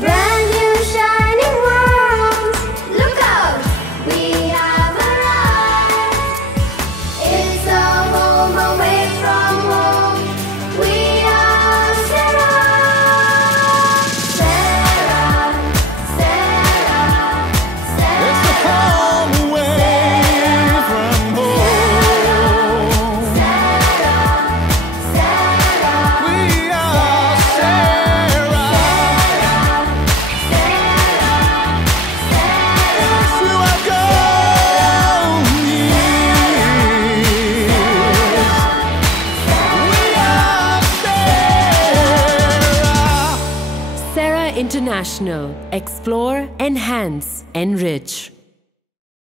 brand new shining world. Look out, we have arrived. It's a home away from home. We are Sarah. Sarah, Sarah, Sarah. It's a home away from home. Sarah, Sarah. We are Sarah. Through our golden years, we are Sarah. Sarah International. Explore, enhance, enrich.